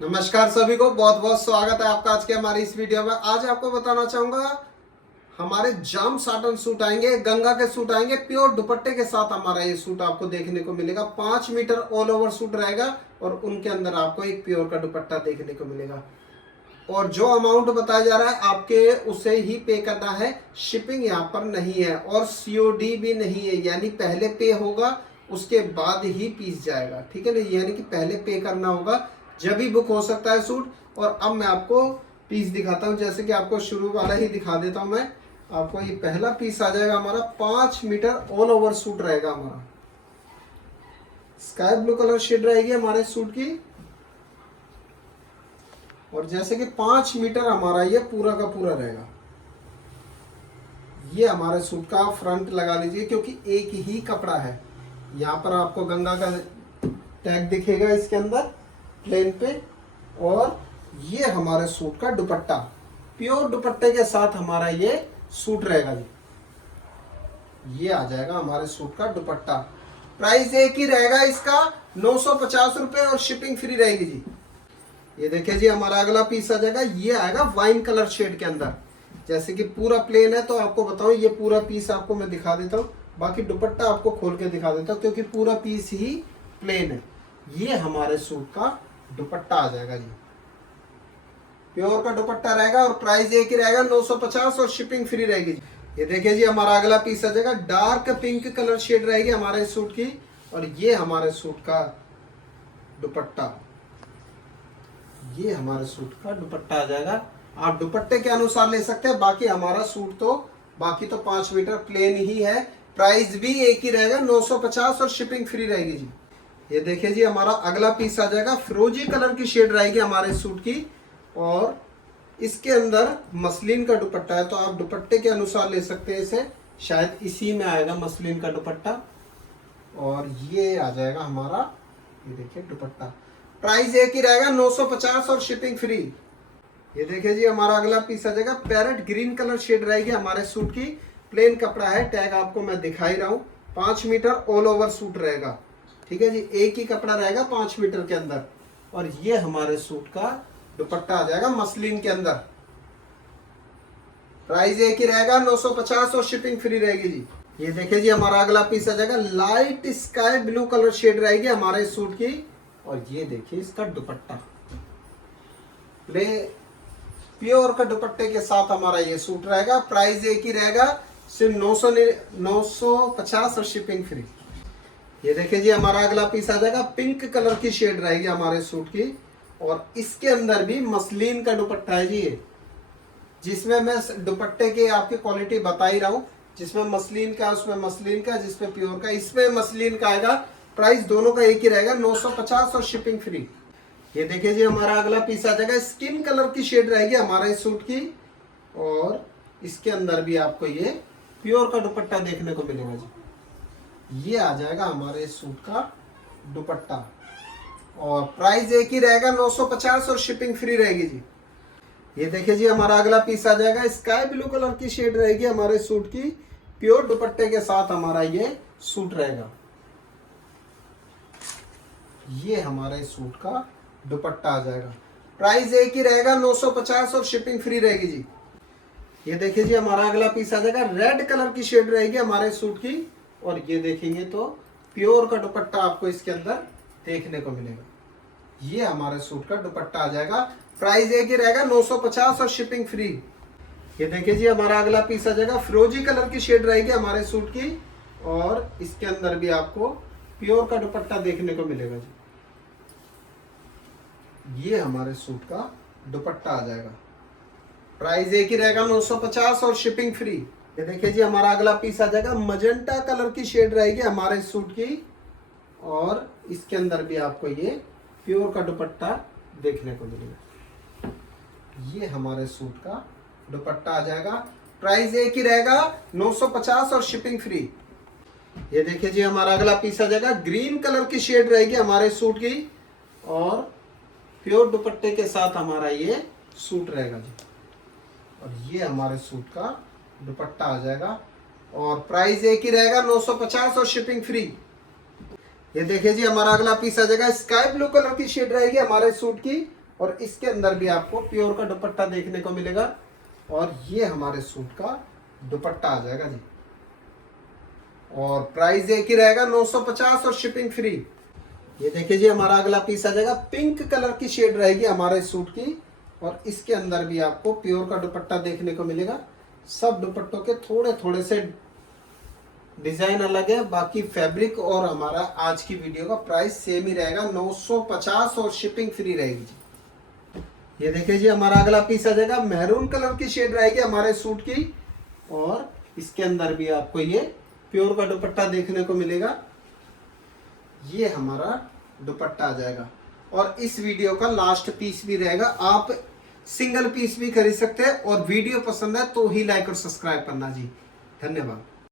नमस्कार सभी को, बहुत बहुत स्वागत है आपका आज के हमारी इस वीडियो में। आज आपको बताना चाहूंगा हमारे जाम साटन सूट आएंगे, गंगा के सूट आएंगे, प्योर दुपट्टे के साथ हमारा ये सूट आपको देखने को मिलेगा। 5 मीटर ऑल ओवर सूट रहेगा और उनके अंदर आपको एक प्योर का दुपट्टा देखने को मिलेगा। और जो अमाउंट बताया जा रहा है आपके उसे ही पे करना है। शिपिंग यहाँ पर नहीं है और सीओडी भी नहीं है, यानी पहले पे होगा उसके बाद ही पीस जाएगा। ठीक है ना, यानी कि पहले पे करना होगा जब भी बुक हो सकता है सूट। और अब मैं आपको पीस दिखाता हूँ, जैसे कि आपको शुरू वाला ही दिखा देता हूँ। मैं आपको ये पहला पीस आ जाएगा हमारा। 5 मीटर ऑल ओवर सूट रहेगा हमारा। स्काई ब्लू कलर शेड रहेगी हमारे सूट की। और जैसे कि 5 मीटर हमारा ये पूरा का पूरा रहेगा। ये हमारे सूट का फ्रंट लगा लीजिए, क्योंकि एक ही कपड़ा है। यहाँ पर आपको गंगा का टैग दिखेगा इसके अंदर प्लेन पे। और ये हमारे सूट का दुपट्टा, प्योर दुपट्टे के साथ हमारा ये सूट रहेगा जी। ये आ जाएगा हमारे सूट का दुपट्टा। प्राइस एक ही रहेगा इसका, 950 रुपए, और शिपिंग फ्री रहेगी जी। ये देखिए जी, हमारा अगला पीस आ जाएगा। ये आएगा वाइन कलर शेड के अंदर। जैसे कि पूरा प्लेन है तो आपको बताऊं, ये पूरा पीस आपको मैं दिखा देता हूँ, बाकी दुपट्टा आपको खोल के दिखा देता हूँ, क्योंकि पूरा पीस ही प्लेन है। ये हमारे सूट का दुपट्टा आ जाएगा जी। प्योर का दुपट्टा रहेगा और प्राइस एक ही रहेगा, 950, और शिपिंग फ्री रहेगी जी। ये देखिए जी, हमारा अगला पीस आ जाएगा। डार्क पिंक कलर शेड रहेगी हमारे सूट की। और ये हमारे सूट का दुपट्टा, ये हमारे सूट का दुपट्टा आ जाएगा। आप दुपट्टे के अनुसार ले सकते हैं, बाकी हमारा सूट तो बाकी तो 5 मीटर प्लेन ही है। प्राइस भी एक ही रहेगा, 950, और शिपिंग फ्री रहेगी जी। ये देखिए जी, हमारा अगला पीस आ जाएगा। फिरोजी कलर की शेड रहेगी हमारे सूट की। और इसके अंदर मसलिन का दुपट्टा है, तो आप दुपट्टे के अनुसार ले सकते हैं इसे। शायद इसी में आएगा मसलिन का दुपट्टा। और ये आ जाएगा हमारा, ये देखिए दुपट्टा। प्राइस एक ही रहेगा, 950, और शिपिंग फ्री। ये देखिए जी, हमारा अगला पीस आ जाएगा। पैरेट ग्रीन कलर शेड रहेगी हमारे सूट की। प्लेन कपड़ा है, टैग आपको मैं दिखा ही रहा हूँ। 5 मीटर ऑल ओवर सूट रहेगा। ठीक है जी, एक ही कपड़ा रहेगा 5 मीटर के अंदर। और ये हमारे सूट का दुपट्टा आ जाएगा मसलिन के अंदर। प्राइस एक ही रहेगा, 950, और शिपिंग फ्री रहेगी जी। ये देखिए जी, हमारा अगला पीस आ जाएगा। Light sky blue colour shade रहेगी हमारे सूट की। और ये देखिए इसका दुपट्टा, प्योर का दुपट्टे के साथ हमारा ये सूट रहेगा। प्राइस एक ही रहेगा, सिर्फ 950, और शिपिंग फ्री। ये देखिए जी, हमारा अगला पीस आ जाएगा। पिंक कलर की शेड रहेगी हमारे सूट की। और इसके अंदर भी मसलिन का दुपट्टा है जी। ये जिसमें मैं दुपट्टे की आपकी क्वालिटी बता ही रहा हूँ। जिसमें मसलिन का, उसमें मसलिन का, जिसमें प्योर का, इसमें मसलिन का आएगा। प्राइस दोनों का एक ही रहेगा, 950, और शिपिंग फ्री। ये देखिए जी, हमारा अगला पीस आ जाएगा। स्किन कलर की शेड रहेगी हमारे सूट की। और इसके अंदर भी आपको ये प्योर का दुपट्टा देखने को मिलेगा जी। ये आ जाएगा हमारे सूट का दुपट्टा। और प्राइस एक ही रहेगा, 950, और शिपिंग फ्री रहेगी जी। ये देखिए जी, हमारा अगला पीस आ जाएगा। स्काई ब्लू कलर की शेड रहेगी हमारे सूट की। प्योर दुपट्टे के साथ हमारा ये सूट रहेगा। ये हमारे सूट का दुपट्टा आ जाएगा। प्राइस एक ही रहेगा, 950, और शिपिंग फ्री रहेगी जी। ये देखिए जी, हमारा अगला पीस आ जाएगा। रेड कलर की शेड रहेगी हमारे सूट की। और ये देखेंगे तो प्योर का दुपट्टा आपको इसके अंदर देखने को मिलेगा। ये हमारे सूट का दुपट्टा आ जाएगा। प्राइस एक ही रहेगा, 950, और शिपिंग फ्री। ये देखिए जी, हमारा अगला पीस आ जाएगा। फिरोजी कलर की शेड रहेगी हमारे सूट की। और इसके अंदर भी आपको प्योर का दुपट्टा देखने को मिलेगा जी। ये हमारे सूट का दुपट्टा आ जाएगा। प्राइस एक ही रहेगा, 950, और शिपिंग फ्री। ये देखिए जी, हमारा अगला पीस आ जाएगा। मजेंटा कलर की शेड रहेगी हमारे सूट की। और इसके अंदर भी आपको ये प्योर का दुपट्टा देखने को मिलेगा। ये हमारे सूट का दुपट्टा आ जाएगा। प्राइस एक ही रहेगा, 950, और शिपिंग फ्री। ये देखिए जी, हमारा अगला पीस आ जाएगा। ग्रीन कलर की शेड रहेगी हमारे सूट की। और प्योर दुपट्टे के साथ हमारा ये सूट रहेगा जी। और ये हमारे सूट का दुपट्टा आ जाएगा। और प्राइस एक ही रहेगा, 950, और शिपिंग फ्री। ये देखिए जी, हमारा अगला पीस आ जाएगा। स्काई ब्लू कलर की शेड रहेगी हमारे सूट की। और इसके अंदर भी आपको प्योर का दुपट्टा देखने को मिलेगा। और ये हमारे सूट का दुपट्टा आ जाएगा जी। और प्राइस एक ही रहेगा 950 और शिपिंग फ्री। ये देखिए जी हमारा अगला पीस आ जाएगा, पिंक कलर की शेड रहेगी हमारे सूट की। और इसके अंदर भी आपको प्योर का दुपट्टा देखने को मिलेगा। सब दुपट्टों के थोड़े थोड़े से डिजाइन अलग है, बाकी फैब्रिक और हमारा आज की वीडियो का प्राइस सेम ही रहेगा 950 और शिपिंग फ्री रहेगी जी। ये देखिए जी हमारा अगला पीस आ जाएगा, मैरून कलर की शेड रहेगी हमारे सूट की। और इसके अंदर भी आपको ये प्योर का दुपट्टा देखने को मिलेगा। ये हमारा दुपट्टा आ जाएगा। और इस वीडियो का लास्ट पीस भी रहेगा, आप सिंगल पीस भी खरीद सकते हैं। और वीडियो पसंद है तो ही लाइक और सब्सक्राइब करना जी। धन्यवाद।